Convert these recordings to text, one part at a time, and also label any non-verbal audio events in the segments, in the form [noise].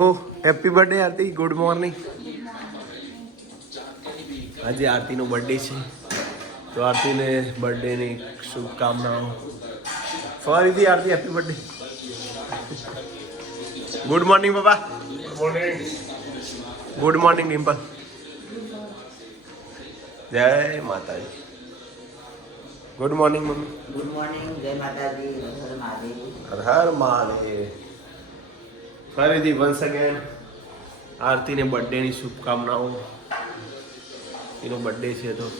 ઓ happy birthday Aarti good morning આજે આરતીનો birthday છે. તો આરતીને બર્થડેની શુભકામનાઓ. ફરીથી Aarti happy birthday good morning બાબા ગુડ મોર્નિંગ ડિમ્પલ જય માતાજી. Good morning mummy good morning જય માતાજી. હર મહાદેવ. હર મહાદેવ. ફરીથી વન્સ અગેન આરતીને બર્થડેની શુભકામનાઓ. એનો બર્થડે છે તો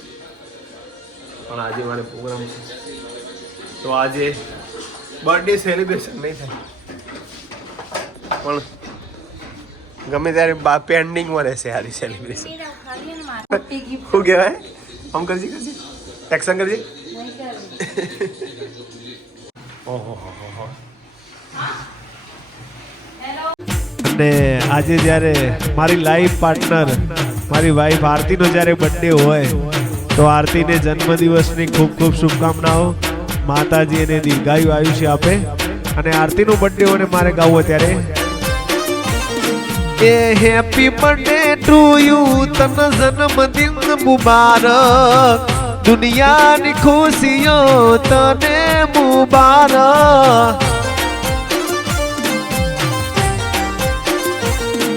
પણ આજે મારે પ્રોગ્રામ છે. તો આજે બર્થડે સેલિબ્રેશન નહીં થાય. પણ ગમે ત્યારે બાપે પેન્ડિંગમાં રહેશે આરી સેલિબ્રેશન શું કહેવાય? આમ કરજી કરજી. એક્શન કરજી. ઓહો હો હો હો. અને આજે જ્યારે મારી લાઈફ પાર્ટનર મારી વાઈફ આરતીનો જ્યારે બર્થડે હોય, તો આરતીને જન્મદિવસની ખૂબ ખૂબ શુભકામનાઓ. માતાજી એને દીર્ઘાયુ આયુષ્ય આપે અને આરતીનો બર્થડે હોય મારે ગાવું ત્યારે એ હેપી બર્થડે ટુ યુ તન જન્મદિન મુબારક. દુનિયાની ખુશીઓ તને મુબારક.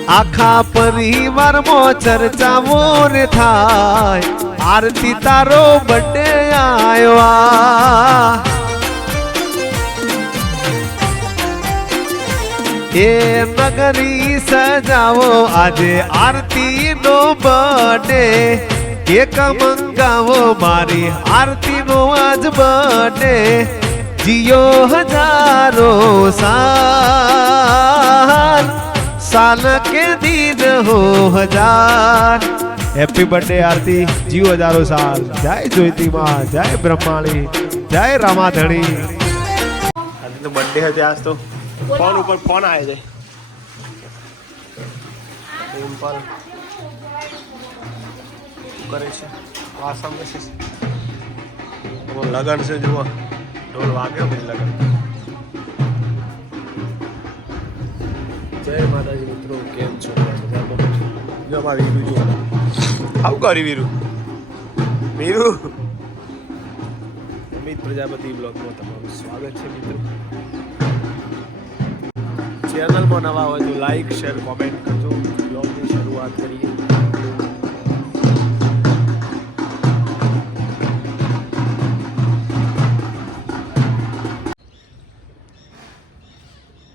આખા પરિવારમાં ચર્ચા મોર થાય. આરતી તારો બર્થડે આવ્યા. એ નગરી સજાવો, આજે આરતી નો બર્થડે એક મંગાવો, મારી આરતી નો આજ બર્થડે જીયો હજારો સાલ કે દીદ હો હજાર હેપી બર્થડે આરતી જીવ હજારો સાલ જય જ્યોતિમાં જય બ્રહ્માણી જય રમાધણી આજે તો બર્થડે હતો આજ તો. ફોન ઉપર ફોન આવે છે. પર કરે છે? વાસમ લગન છે, જુઓ. ઢોલ વાગ્યો પછી લગન. જય માતાજી મિત્રો કેમ છો? જો અમારા વીરુ જો આવું કરી વીરુ? વીરુ? અમિત પ્રજાપતિ બ્લોગમાં તમારું સ્વાગત છે મિત્રો. ચેનલમાં નવા હોય તો લાઈક શેર કોમેન્ટ કરજો. બ્લોગની શરૂઆત કરીએ.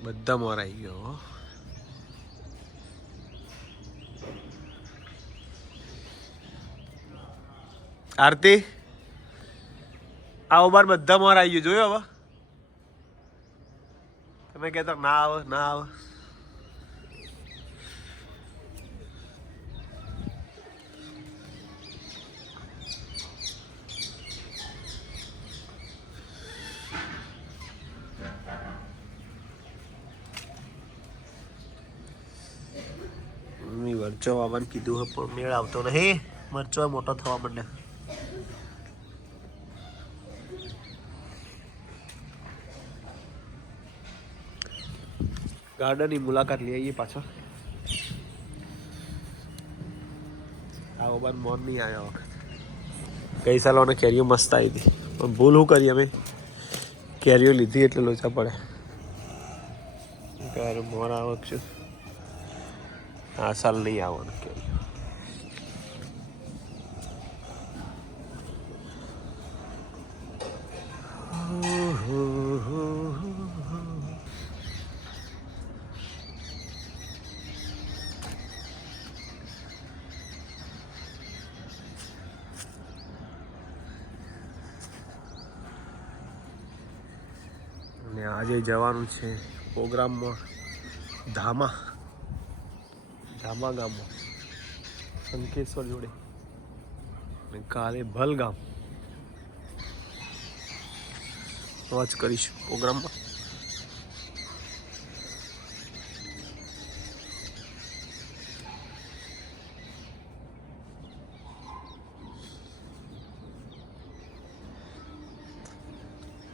બધા મોર આવી ગયો આરતી, આ બાર બધા મોર આવી ગયો, જોયો હવે? તમે કહેતો, ના આવે ના આવે. મરચો વાવવાનું કીધું પણ મેળ આવતો નહીં. મરચો મોટો થવા માંડ્યો. ગાર્ડનની મુલાકાત લઈ આવીએ પાછળ. આ ઓબાન મોન નહીં આવ્યા વખત. ગઈ સાલ મને કેરીઓ મસ્ત આવી હતી. પણ ભૂલ શું કરી અમે? કેરીઓ લીધી એટલે લોચા પડે. ત્યારે મોર આવક છે. આ સાલ નહીં આવવાનું કેરીઓ. અને આજે જવાનું છે પ્રોગ્રામમાં. ધામા. ધામા ગામમાં. શંકેશ્વર જોડે. અને કાલે ભલગામ. મોજ કરીશું પ્રોગ્રામમાં.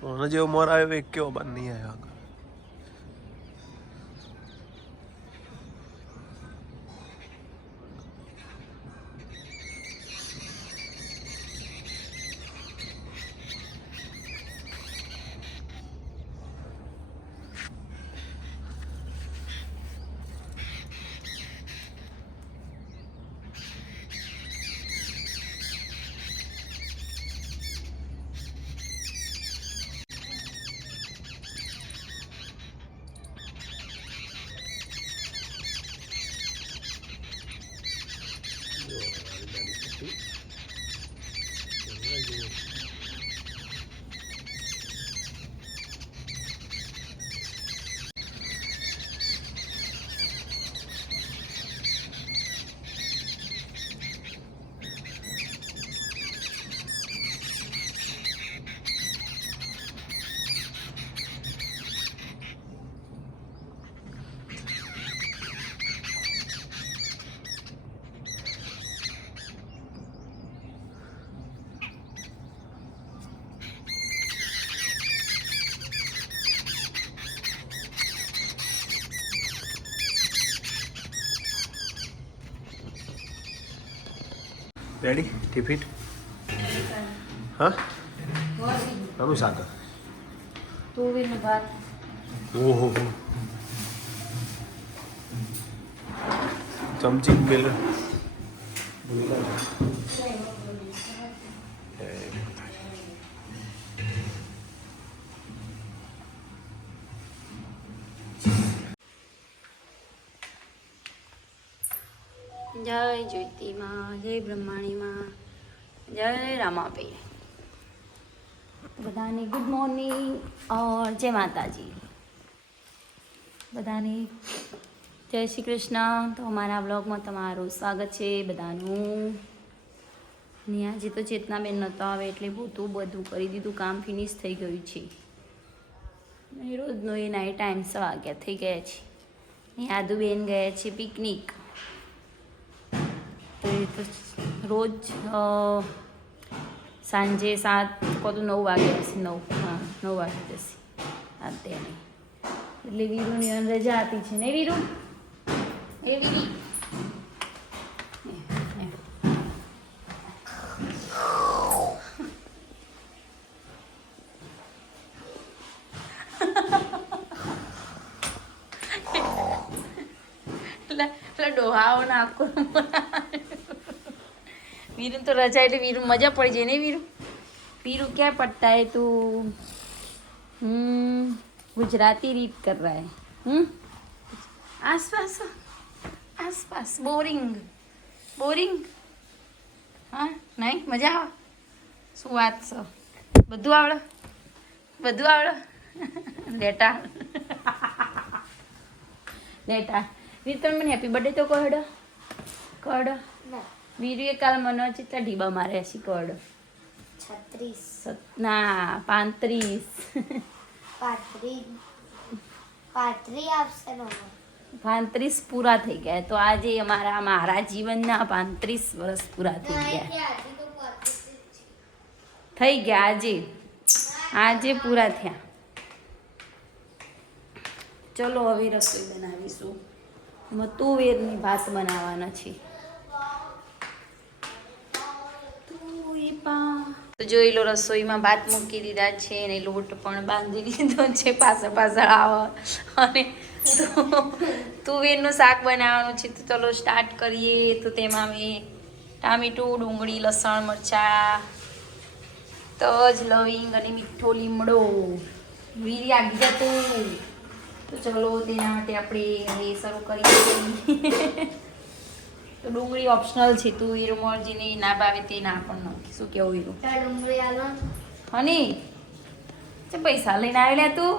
મને જેવો મોર આવ્યો એક કેવો બંધ નહીં આવ્યો આગળ રેડી ટિફિન હા તુવેરનું ભાત. ઓહો. ચમચી મેલ જય જ્યોતિમાં, જય બ્રહ્માણીમાં, જય રામાપી બધાને ગુડ મોર્નિંગ ઓર જય માતાજી. બધાને જય શ્રી કૃષ્ણ. તો અમારા બ્લોગમાં તમારું સ્વાગત છે બધાનું. ને આજે તો ચેતનાબેન નહોતો આવે એટલે બધું બધું કરી દીધું, કામ ફિનિશ થઈ ગયું છે. રોજનો એ નાઇટ ટાઈમ સ વાગ્યા થઈ ગયા છે. ને આદુબેન ગયા છે પિકનિક રોજ સાંજે સાત કો નવ વાગે જશે નવ, હા, નવ વાગે જશે અત્યારે એટલે વીરુની રજા આપી છે ને, વીરુ? એ વીરી એ, એ. એટલે એટલે ડોહાઓ નાખો વીરુ તો રજા એટલે વીરુ મજા પડી જાય ને વીરુ? વીરુ ક્યાં પડતા હે તું? હમ ગુજરાતી રીત કર રહા હે હમ? આસપાસ આસપાસ બોરિંગ બોરિંગ. હા નહીં મજા આવે. શું વાત છો? બધું આવડે? બધું આવડે? ડેટા ડેટા રીતન મને હેપી બર્થડે તો કહો કહો વીરુએ કાલ મને કેટલા ઢીબા માર્યા કહડો છત્રીસ. ના પાંત્રીસ. પાંત્રીસ પૂરા થઈ ગયા. તો આજે અમારા મારા જીવનના પાંત્રીસ વર્ષ પૂરા થઈ ગયા. થઈ ગયા આજે. આજે પૂરા થયા. ચલો હવે રસોઈ બનાવીશું. એમાં તુવેરની ભાત બનાવવાના છે. તો જોઈ લો, રસોઈમાં ભાત મૂકી દીધા છે અને લોટ પણ બાંધી દીધો છે પાછળ પાછળ આવા. અને તુવેરનું શાક બનાવવાનું છે તો ચલો સ્ટાર્ટ કરીએ. તો તેમાં મેં ટામેટું, ડુંગળી, લસણ, મરચાં, તજ, લવિંગ અને મીઠો લીમડો. વીરી આવી જતું. તો ચલો તેના માટે આપણે શરૂ કરીએ. તો ડુંગળી ઓપ્શનલ છે. તું વીરું મરજીને ના ભાવે તે ના પણ નાખી શું કેવું વીરું ડુંગળી આલો. હની તે પૈસા લઈને આવેલા તું?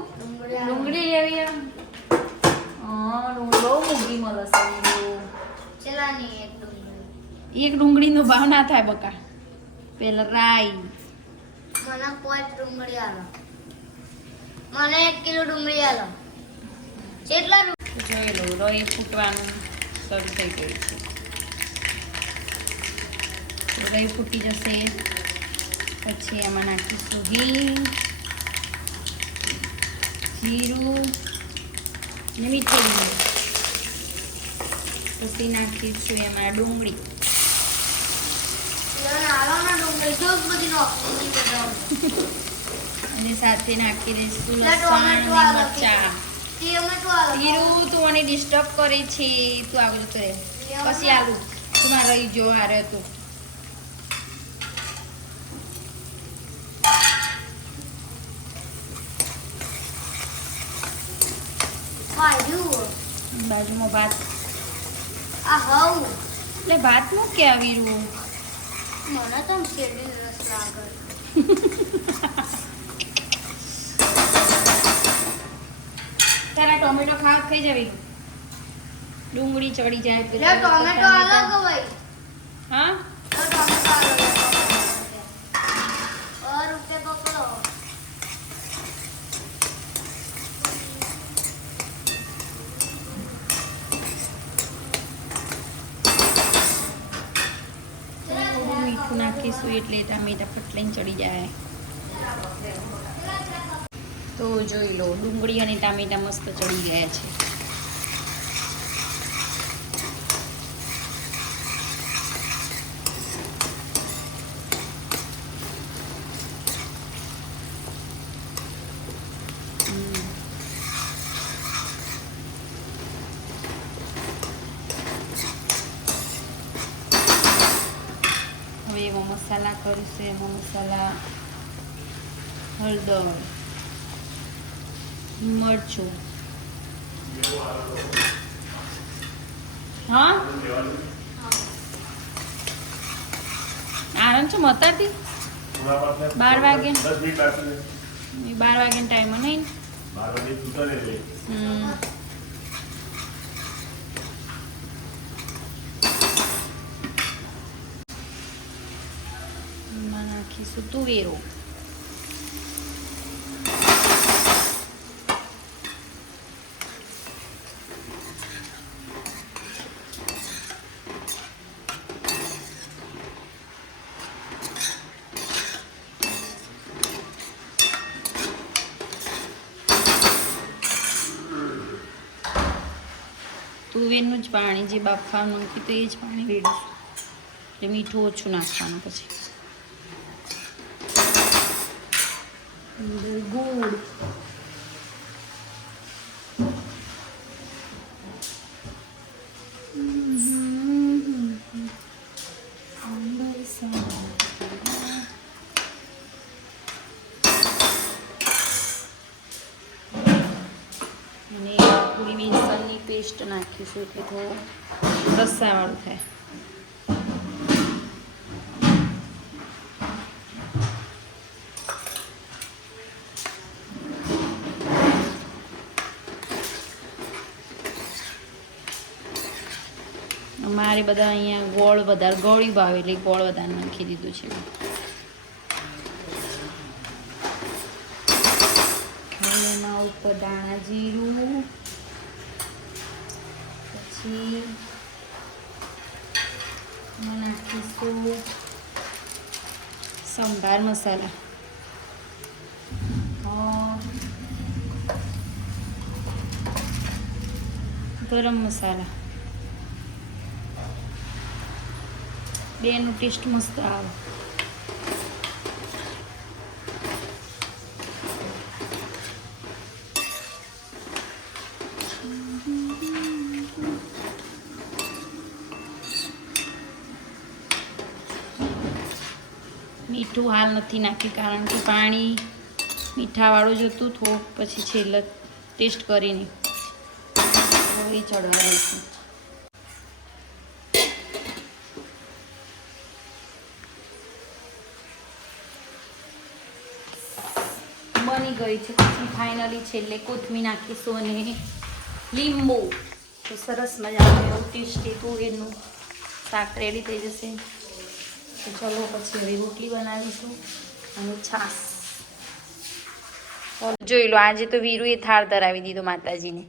ડુંગળી લેવી એમ? હા ડુંગળી બહુ મોંઘી મળે છે એક ડુંગળી. એક ડુંગળીનો ભાવ ના થાય બકા. પેલા રાઈ. મને પાંચ ડુંગળી આલો. મને એક કિલો ડુંગળી આલો. કેટલા જોઈ લો રોઈ ફૂટવાનું શરૂ થઈ ગયું છે. તો રોઈ ફૂટી જશે પછી એમાં નાખીશું હિંગ જીરું ને મીઠી લીંબુ પછી નાખીશું એમાં ડુંગળી અને સાથે નાખી દઈશું લસણ તે તો તું મને ડિસ્ટર્બ કરે છે તું આગળ કરે પછી આવું તું મારો રહી આ હારે તું બાજુમાં ભાત. આ હવ. એટલે ભાત મૂકે આવીરું મને તો શેરડી રસ લાગે. તારા ટોમેટો ખાવા ખાઈ જવી? ડુંગળી ચડી જાય ટોમેટો કે હા લે ટોમેટો આલો ઓર રૂપિયા પકડો થોડું મીઠું નાખીશું એટલે ફટલાઈને ચડી જાય. તો જોઈ લો ડુંગળી અને ટામેટા મસ્ત ચડી ગયા છે. મસાલા કરીશું એમાં મસાલા હળદર મરચું. હા? આનંદ છો મતાતી બાર વાગે? બાર વાગ્યાનો ટાઈમ નહીં? હમ. એમાં નાખીશું તુવેરો તુવેરનું જ પાણી જે બાફવાનું નાખ્યું તો એ જ પાણી રેડીશું એટલે મીઠું ઓછું નાખવાનું પછી. સા- અને બેસનની પેસ્ટ નાખીશું એટલે થોડું રસાવાળું થાય. મારે બધા અહીંયા ગોળ વધારે, ગોળી ભાવે એટલે ગોળ વધારે નાખી દીધું છે. એમાં ઉપર દાણા જીરું, પછી નાખીશું સંભાર મસાલા. ગરમ મસાલા. બેનો ટેસ્ટ મસ્ત આવે. મીઠું હાલ નથી નાખ્યું કારણ કે પાણી મીઠાવાળું જ થોડુંક પછી છેલ્લે ટેસ્ટ કરીને હવે બની ગઈ છે. પછી ફાઇનલી છેલ્લે કોથમી નાખીશું અને લીંબુ. તો સરસ મજાનું એવું ટેસ્ટી તુવેરનું શાક રેડી થઈ જશે. તો ચલો પછી હવે રોટલી બનાવીશું અને છાશ. જોઈ લો આજે તો વીરુએ થાળ ધરાવી દીધો માતાજીને.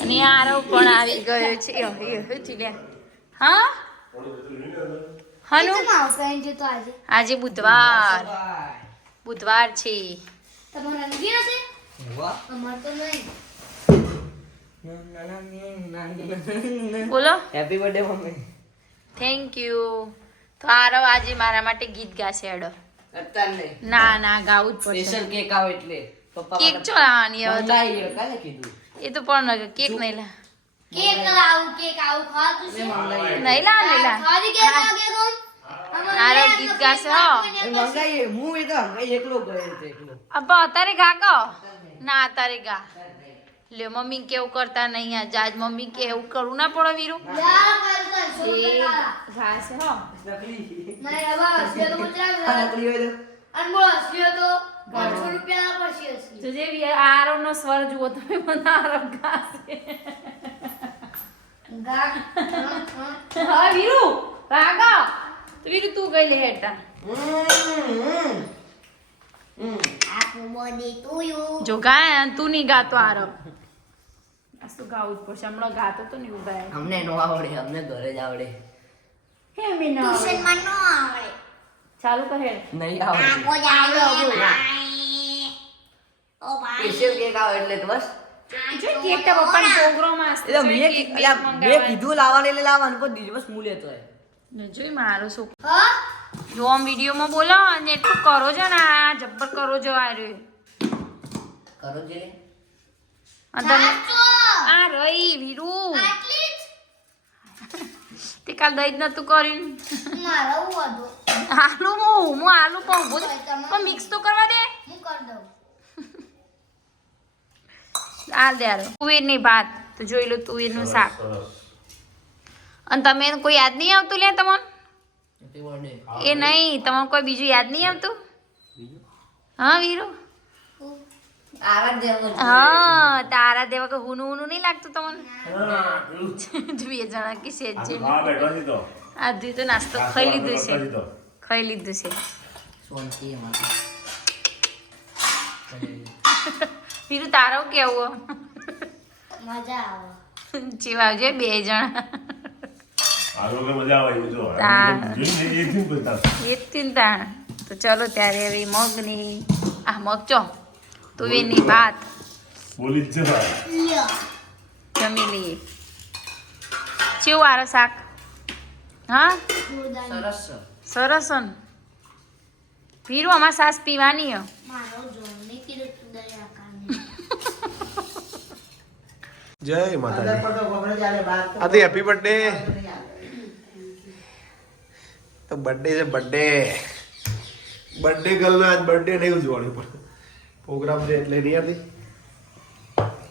અને આરવ પણ આવી [laughs] ગયો છે હવે હા? હનુ? આજે. બુધવાર. બુધવાર છે. તમારે રંગી હશે અમાર તો નહીં. બોલો. Happy birthday mummy. Thank you તો આરવ આજે મારા માટે ગીત ગાશે અડો અત્યારે ના ના ગાવું જ પડશે. સ્પેશિયલ કેક આવે એટલે પપ્પા કેક ચો લાવવાની હવે તો. મંગાઈ કાલે કીધું. એ તો પણ કેક નહીં લા. કેક લાવું કેક આવું ખાતું છે. નહીં લા નહીં લા. ખાધી કેક લાગે કોણ આરવ ગીત ગાશે હો. મંગાઈએ હું એ તો એકલો ગયો તો એકલો. અબ્બા અત્યારે ગા કહો? ના અત્યારે ગા. લે મમ્મી કેવું કરતા નહીં આ આજ મમ્મી કે એવું કરું ના પડે વીરુ. યા કર કર સો એ રૂપિયા ગાશે હો. નહીં હવે હસ્યો તો ગુજરાત નકલી હોય તો. અને બોલ હસ્યો તો પાંચસો રૂપિયા પછી તો જે આરવ નો સ્વર જુઓ તમે મને આરવ ગાશે ગા હં, હં. હા વીરુ રાગા. તો વીરુ તું ગઈ લે હેટા જો ગાય તું નહીં ગાતો આરવ આ તો ગાવું જ પડશે. હમણાં ગાતો તો નહીં ગાય અમને નો આવડે અમને ઘરે જ આવડે. કેમ બી ના આવડે? માં નો આવડે. ચાલુ કહે નહીં આવડે. આખો જ આવડે. ઓ ભાઈ. સ્પેશિયલ કેક આવે એટલે તો બસ. જો કેક તો પપ્પાનો પ્રોગ્રામ એટલે મેં એટલે મેં કીધું લાવવાનું એટલે લાવવાનું પણ દિવસ હું લેતો હોય. જોઈ મારો શું હા? જો આમ વિડીયોમાં બોલો અને એટલું કરો છો ને આ જબ્બર કરો છો આ રે કરો જે આ તમે આ રહી વીરુ. તે કાલ દહીં જ નતું કર્યું. આલુ? હું હું આલુ પણ ઊભો પણ મિક્સ તો કરવા દે. હું કરી દઉં. આ દે આલો. તુવેરની ભાત. તો જોઈ લો તુવેરનું શાક. અને તમે કોઈ યાદ નહીં આવતું લે તમને? એ નહીં તમને કોઈ બીજું યાદ નહીં આવતું? હા વીરો? હા તારા દેવા કે હુનું હુનું નહીં લાગતું તમને? બે જણા કે છે જ આધી તો નાસ્તો ખાઈ લીધું છે. ખાઈ લીધું છે. વીરુ તારો કેવો? મજા આવે. જેવા આવજે બે જણા. ચિંતા તો. ચલો ત્યારે હવે મગની આ મગ ચો તુવેરની ભાત. બોલી જ જમી લઈએ. કેવું આરો શાક? હા? સરસ. સરસ વીરુ અમાર સાસ પીવાની હો. જય માતા હેપી બર્થડે બર્થડે છે બર્થડે બર્થડે ગર્લનો આજ બર્થડે નહીં ઉજવવાનું પણ. પ્રોગ્રામ છે એટલે નહીં હતી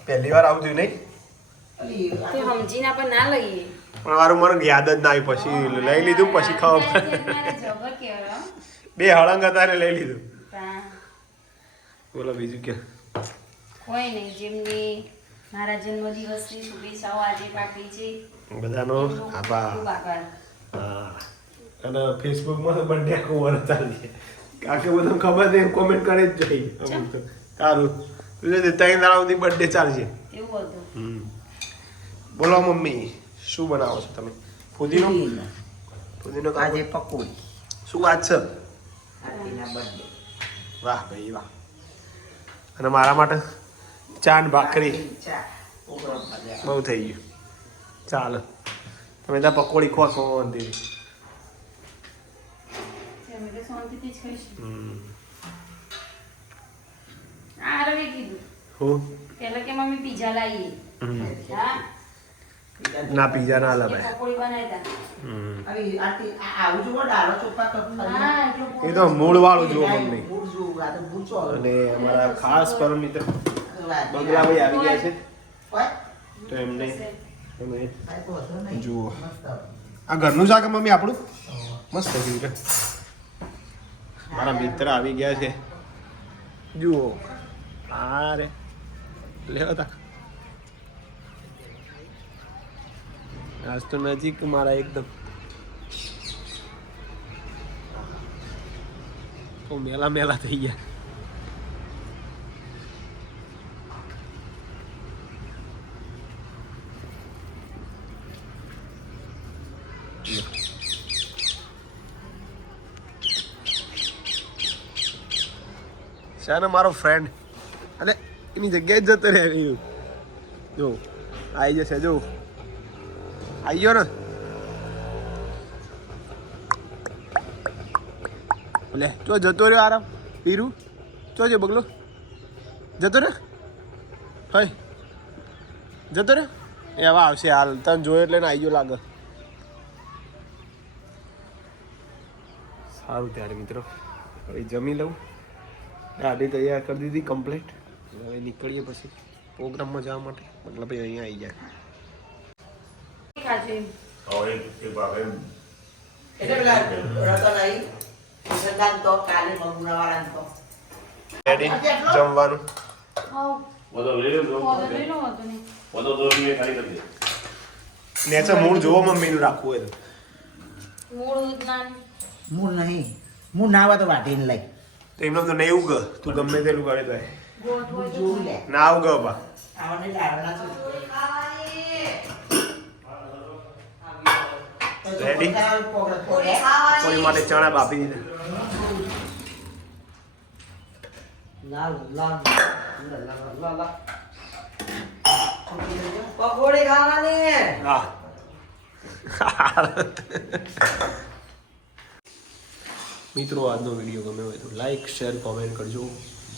પહેલી વાર આવું નહીં. સમજીના પણ ના લઈએ. પણ મારું મને યાદ જ ના આવી પછી લઈ લીધું પછી ખાવા બે હળંગ હતા લઈ લીધું. બોલો બીજું કે. કોઈ નહીં જેમની મારા જન્મદિવસની શુભેચ્છાઓ આજે પાઠવી છે. બધાનો આભાર. આભાર. હા. અને ફેસબુકમાં તો બર્થડે આખું વરસ ચાલશે કારણ કે બધા ખબર નહીં કોમેન્ટ કરે જ જોઈએ સારું. જો ત્રણ દાડા સુધી બર્થડે ચાલશે? બોલો મમ્મી શું બનાવો છો તમે? ફુદીનો? ફુદીનો. આજે પકોડી. શું વાત છે? વાહ ભાઈ વાહ. અને મારા માટે ચાન ભાખરી. ચાલે. બહુ થઈ ગયું. ચાલો. તમે ત્યાં પકોડી ખો શાંતિથી અમે તો શાંતિથી જ ખાઈશું આ રવિ કીધું. હું? પહેલા કે મમ્મી પીઝા લાવીએ. હા? ના પીઝા ના લવાય. એ તો મૂળ વાળું જુઓ મમ્મી. મૂળ જુઓ, આ તો ભૂચો. અને અમારા ખાસ પરમ મિત્ર. બંગલાભાઈ આવી ગયા છે. તો એમને તમે નહીં. જુઓ. આ ઘરનું શાક મમ્મી આપણું? મસ્ત થયું છે મારા મિત્ર આવી ગયા છે. જુઓ. આ રે. લેવા તા. આજ તો નજીક મારા એકદમ. તો મેલા મેલા થઈ ગયા. છે ને મારો ફ્રેન્ડ અને એની જગ્યાએ જ જતો રહે જો આવી જશે જો. આવી ગયો ને. લે, ચો જતો રહ્યો આરામ? પીરું? ચો છે બગલો? જતો રે હોય જતો રે એ હવે આવશે હાલ. તને જોયો એટલે આવી ગયો લાગે. સારું ત્યારે મિત્રો. હવે જમી લઉં. ગાડી તૈયાર કરી દીધી કમ્પ્લીટ હવે નીકળીએ પછી પ્રોગ્રામમાં જવા માટે. મતલબ એ અહીંયા આવી જાય. જમવાનું? નેચર મૂળ જોવો મમ્મીનું રાખવું હોય તો. મૂળ નહીં. મૂળ ના આવે તો વાટીને લઈ. તો એમને તો નહીં ઉગ તું ગમે તેલું કરે તો ના ઉગ બા Ready? કોઈ માટે ચણા બાપી દીધા પકોડી ખાવાની હા મિત્રો, આજનો વીડિયો ગમ્યો હોય તો લાઈક શેર કોમેન્ટ કરજો.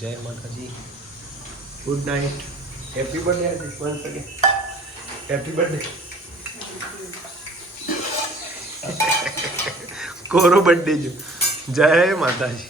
જય માતાજી. Good night happy birthday one second happy birthday કોરો બર્થડે જો જય માતાજી.